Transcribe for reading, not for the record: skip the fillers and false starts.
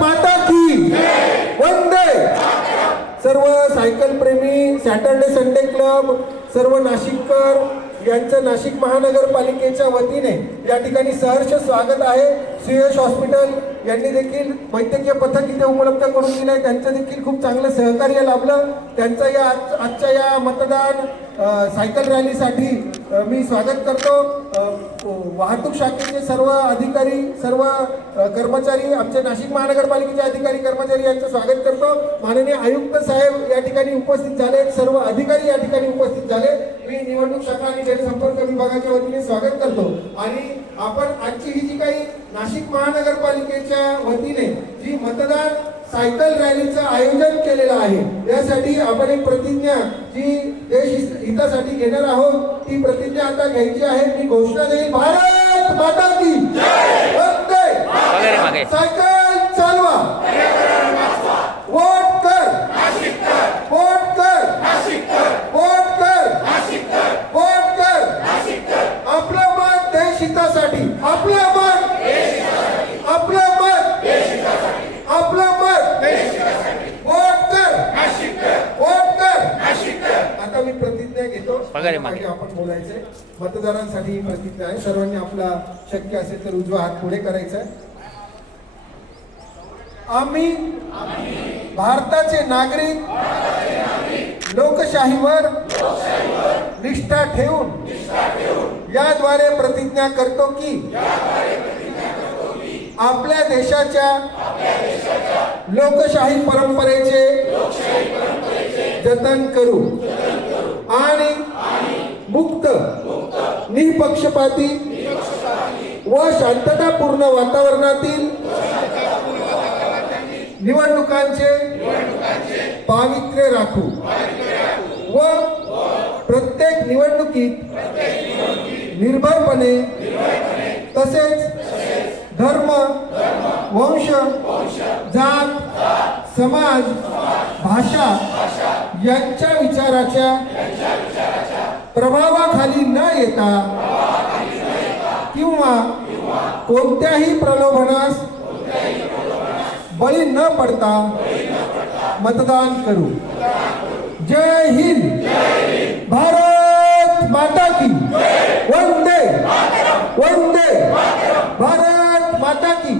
माता की वंदे। सर्व सायकल प्रेमी, सॅटर्डे संडे क्लब, सर्व नाशिककर यांचं नाशिक महानगरपालिकेच्या वतीने या ठिकाणी सहर्ष स्वागत आहे। सुयश हॉस्पिटल यांनी देखील वैद्यकीय पथक इथे उपलब्ध करून दिले आहे, त्यांचं देखील खूप चांगलं सहकार्य लाभलं। त्यांचं या आजच्या या मतदान सायकल रॅलीसाठी मी स्वागत करतो। वाहतूक शाखेचे सर्व अधिकारी, सर्व कर्मचारी, आमचे नाशिक महानगरपालिकेचे अधिकारी कर्मचारी यांचं स्वागत करतो। माननीय आयुक्त साहेब या ठिकाणी उपस्थित झाले, सर्व अधिकारी या ठिकाणी उपस्थित झाले। मी निवडणूक शाखा आणि जनसंपर्क विभागाच्या वतीने स्वागत करतो। आणि आपण आजची ही जी काही नाशिक महानगरपालिकेच्या वतीने जी मतदान सायकल रॅलीचं आयोजन केलेलं आहे, यासाठी आपण एक प्रतिज्ञा जी देश हितासाठी घेणार आहोत, ती प्रतिज्ञा आता घ्यायची आहे। मी घोषणा देईल, भारत माता की वंदे। सायकल चालवा, वोट कर, वोट कर, वोट कर, वोट कर। आपलं मत देश हितासाठी, आपलं मत, आपलं मत, आपलं मत, वोट कर, वोट कर। आता मी प्रतिज्ञा घेतो, आपण बोलायचंय। मतदारांसाठी ही प्रतिज्ञा आहे, सर्वांनी आपला शक्य असेल तर उजवा हात पुढे करायचा आहे। आम्ही भारताचे नागरिक लोकशाहीवर निष्ठा ठेवून याद्वारे प्रतिज्ञा करतो की आपल्या देशाच्या लोकशाही परंपरेचे जतन करू आणि मुक्त, निपक्षपाती व शांततापूर्ण वातावरणातील निवडणुकांचे पावित्र्य राखू व प्रत्येक निवडणुकीत निर्भयपणे तसेच धर्म, वंश, जात, समाज, भाषा यांच्या विचाराच्या प्रभावाखाली न येता किंवा कोणत्याही प्रलोभनास बळी न पडता मतदान करू। जय हिंद, भारत माता की वंदे, वंदे, भारत माता की।